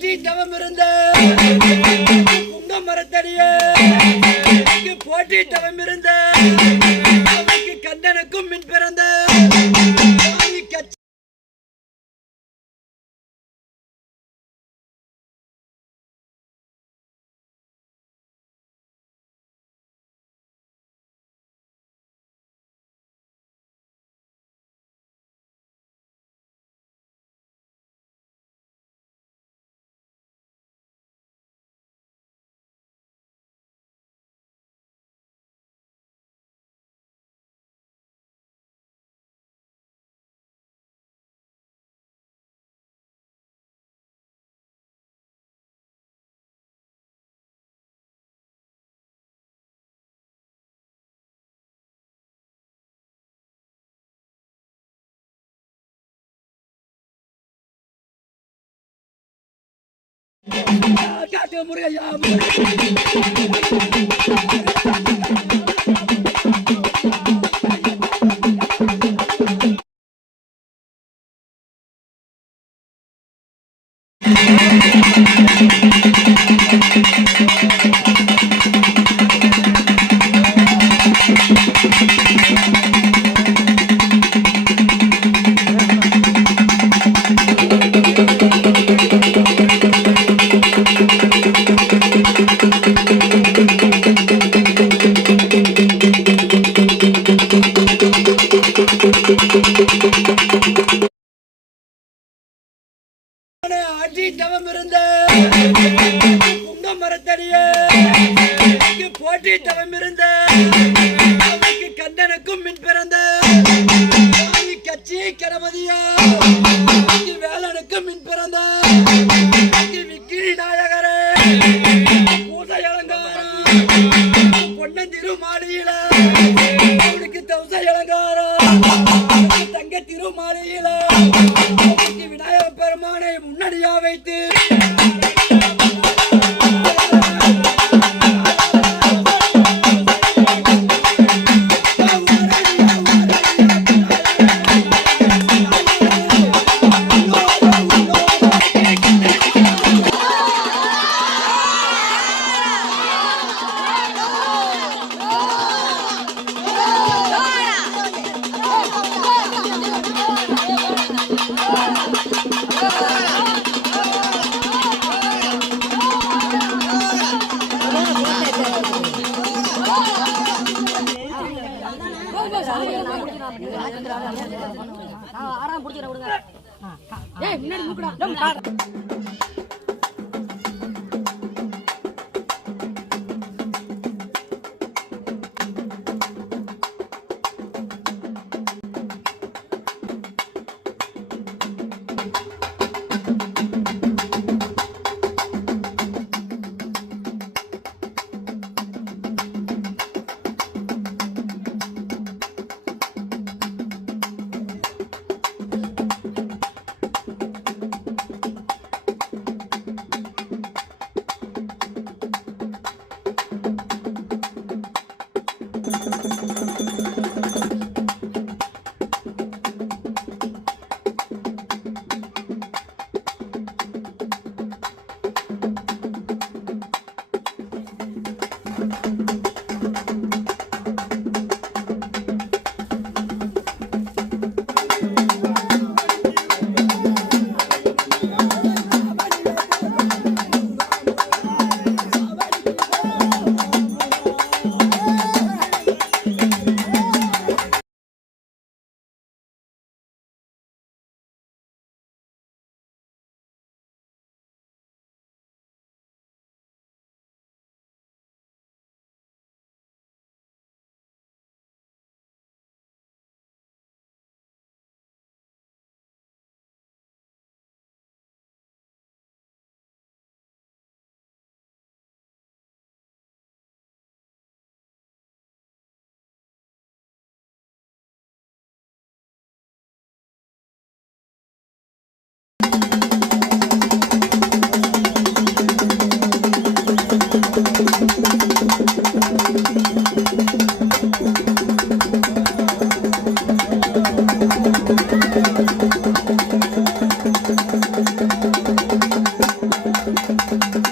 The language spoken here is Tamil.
ஆட்சி தவம் இருந்த புங்க மரத்தடியே போட்டி தவம் இருந்த கந்தனுக்கும் மின் பிறந்த காட்டு முருகையா ஆட்சி தவம் இருந்த புங்க மரத்தடியே போட்டி தவம் இருந்த கந்தனுக்கும் மின் பிறந்த கட்சி கணபதியா வேலனுக்கும் மின் பிறந்த விக்கிரி நாயகரே பூசை அலங்காரம் பொன்னந்திரு மாளியில அவனுக்கு தௌசை அலங்காரம் தங்க திருமாளியில விநாயக பெருமானை முன்னடியா வைத்து ஆறாம் புடிச்சிட விடுங்க. ஏய் முன்னாடி மூக்குடா. ஆ